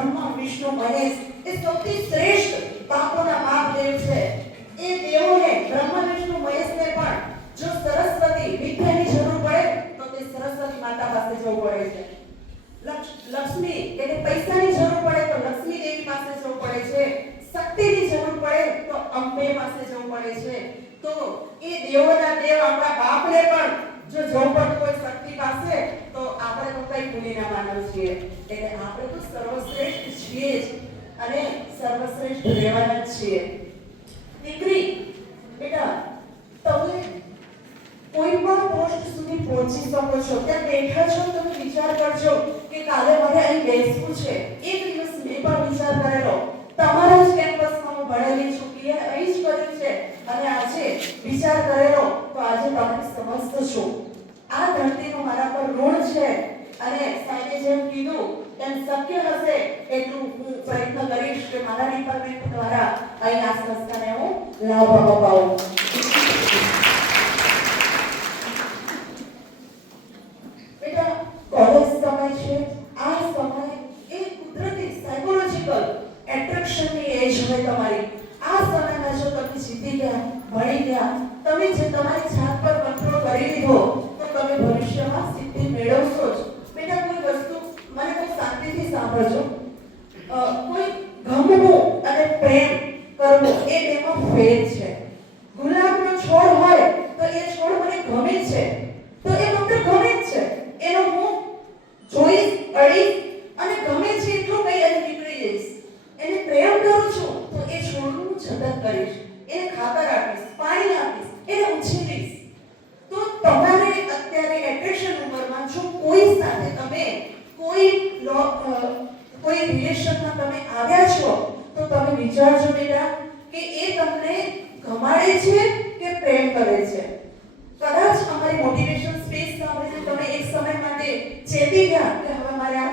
બ્રહ્મા, વિષ્ણુ, મહેશ, એ સૌથી શ્રેષ્ઠ બાપોના બાપ છે. એ દેવોને બ્રહ્મા, વિષ્ણુ, મહેશને પણ જો સરસ્વતી વિદ્યાની જરૂર પડે, તો તે સરસ્વતી માતા પાસે જવું પડે છે. લક્ષ- લક્ષ્મી એટલે પૈસાની જરૂર પડે તો લક્ષ્મી દેવી પાસે જવું પડે છે. શક્તિની જરૂર પડે તો અંબે પાસે જવું પડે છે. તો એ દેવોના દેવ આપણા બાપને પણ જો જવું કોઈ શક્તિ પાસે, તો આપણે તો કઈ ભૂલીના માનવ છીએ. એટલે આપણે તો સર્વશ્રેષ્ઠ છીએ જ અને સર્વશ્રેષ્ઠ રહેવાના જ છીએ. દીકરી, બેટા, તમે કોઈ પણ પોસ્ટ સુધી પહોંચી શકો છો. ત્યાં બેઠા છો, તમે વિચાર કરજો કે કાલે મારે અહીં બેસવું છે. એક દિવસ મેં પણ વિચાર કરેલો. તમારા જ કેમ્પસમાં હું ભણેલી છું કે અહીં જ કર્યું છે. અને આજે વિચાર કરેલો તો આજે તમે સમજતો છું. આ મારા પર ઋણ છે. અને સાહેબે જેમ કીધું, તેમ શક્ય હશે એટલું હું પ્રયત્ન કરીશ કે મારા ડિપાર્ટમેન્ટ દ્વારા અહીં આ સંસ્થાને હું લાભ અપાવું બેટા કોલેજ સમય છે. આ સમય એ કુદરતી સાયકોલોજીકલ એટ્રેક્શનની એજ હોય તમારી. આ સમયમાં જો તમે જીતી ગયા ભણી ગયા, તમે જે તમારી જાત સાંભળજો કોઈ ગમવું અને પ્રેમ કરવો એ બેમાં ફેર છે ગુલાબનો છોડ હોય તો એ છોડ મને ગમે છે તો એ ફક્ત ગમે જ છે એનો હું જોઈશ અડીશ અને ગમે છે એટલું કઈ અને નીકળી જઈશ એને પ્રેમ કરું છું તો એ છોડનું હું જતન કરીશ એને ખાતર આપીશ પાણી આપીશ એને ઉછેરીશ તો તમારે અત્યારે એટ્રેક્શન ઉંમરમાં જો કોઈ સાથે તમે કોઈ લો- અ, કોઈ રિલેશનમાં તમે આવ્યા છો તો તમે વિચારજો બેટા કે એ તમને ગમાડે છે કે પ્રેમ કરે છે કદાચ અમારી મોટિવેશન સ્પેસ સાંભળીને તમે એક સમય માટે ચેતી ગયા કે હવે મારે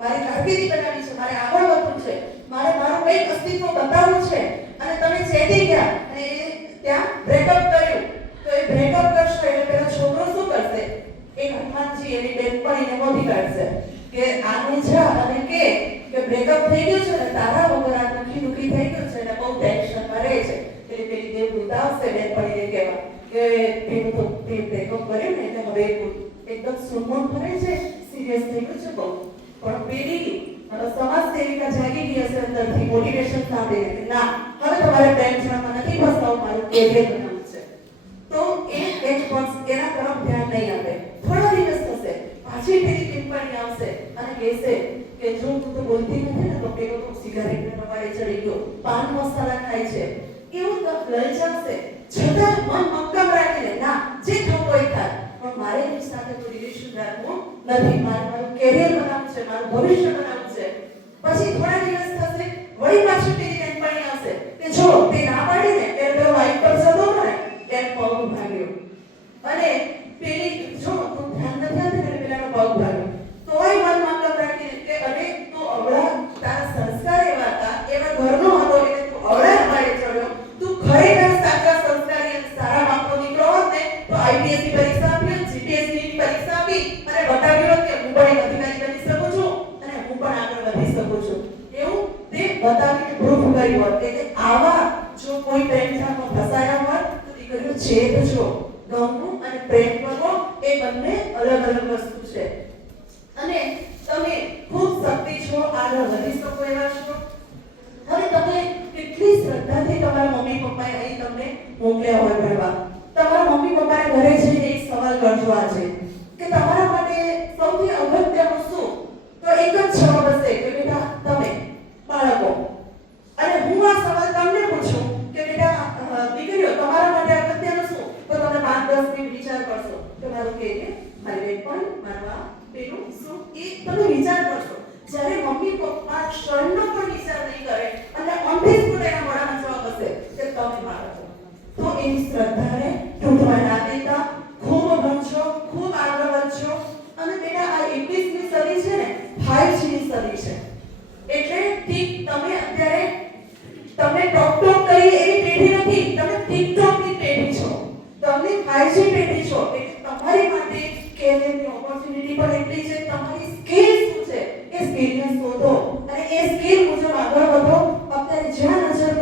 મારી કારકિર્દી બનાવવી છે, મારે આગળ વધવું છે. મારે મારું કંઈક અસ્તિત્વ બતાવવું છે. અને તમે ચેતી ગયા અને એ ત્યાં બ્રેકઅપ કર્યું. તો એ બ્રેકઅપ કરશો એટલે પેલો છોકરો શું કરશે? એ હનુમાનજી એની બેન પણ એને મોઢી કાઢશે કે આને જા અને કે કે બ્રેકઅપ થઈ ગયું છે ને તારા વગર આ દુઃખી દુઃખી થઈ ગયું છે ને બહુ ટેન્શનમાં રહે છે. એટલે પેલી દેવદૂત આવશે એને કહેવા કે ભીમ ભીમ બ્રેકઅપ કર્યું ને એટલે હવે એકદમ સુનમુન ભરે છે સિરિયસ થઈ ગયું છે બહુ. પણ પેલી અને સમાજ સેવિકા જાગી ગઈ હશે અંદરથી મોટિવેશન સાંભળીને કે ના, હવે તમારે ટેન્શનમાં નથી ફસાવું મારું કેરિયર બનાવવું છે. તો એ એક વર્ષ એના તરફ ધ્યાન નહીં આપે. થોડા દિવસ થશે, પાછી પેલી ટિપ્પણી આવશે અને કહેશે કે જો તું તો બોલતી નથી ને, તો પેલો તો સિગારેટ રવાડે ચડી ગયો. પાન મસાલા ખાય છે. એવું તક લઈ જશે છતાં મન મક્કમ રાખીને, ના, જે થવું હોય થાય કોઈ નથી. મારે કેરિયર બનાવવું છે, મારું ભવિષ્ય બનાવવું છે. પછી થોડા દિવસ થશે, વળી પાછી પેલી બેનપણી આવશે. કે જો, તે ના પાડી ને ત્યારે પેલો વાઈક પર જતો ને ત્યારે પગ ભાગ્યો. અને પેલી, જો, તું ધ્યાન નથી આપતી ને પેલાનો પગ ભાગ્યો. તોય મન મક્કમ રાખી કે અને તું અવળા તારા સંસ્કાર એવા હતા, એવા ઘરનો હતો, એટલે તું અવળા અમારે ચડ્યો. તું ખરેખર સાચા સંસ્કારી અને સારા માપનો દીકરો હોત ને, તો IPS કર્યું હોત. એટલે આવા જો કોઈ પ્રેમ સાથે ફસાયા હોય તો દીકરીઓ છેદ જો ગમવું અને પ્રેમ કરવો એ બંને અલગ અલગ વસ્તુ છે. અને તમે ખૂબ શક્તિ છો આગળ વધી શકો એવા છો. હવે તમે કેટલી શ્રદ્ધાથી તમારા મમ્મી પપ્પાએ અહીં તમને મોકલ્યા હોય ભણવા. તમારા મમ્મી પપ્પાએ ઘરે જઈને એક સવાલ કરજો આજે. કે તમારા માટે સૌથી અગત્યનું બેનપણ મારું શું એ તમે વિચાર કરશો. જ્યારે મમ્મી પપ્પા ક્ષણનો પણ વિચાર નહીં કરે અને સ્ફૂટ એના મોઢામાં જવાબ હશે કે તમે બાળકો તો એની શ્રદ્ધાને તૂટવા ના દેતા, ખૂબ ભણશો ખૂબ આગળ વધશો. અને બેટા, આ 21મી સદી છે ને ફાઈવ જીની સદી છે. એટલે ઠીક, તમે અત્યારે, તમે ટોક ટોક કરી એવી પેઢી નથી, તમે ટિકટોકની પેઢી છો. તમે 5G પેઢી છો માટે કેરિયરની ઓપોર્ચ્યુનિટી પણ એટલી છે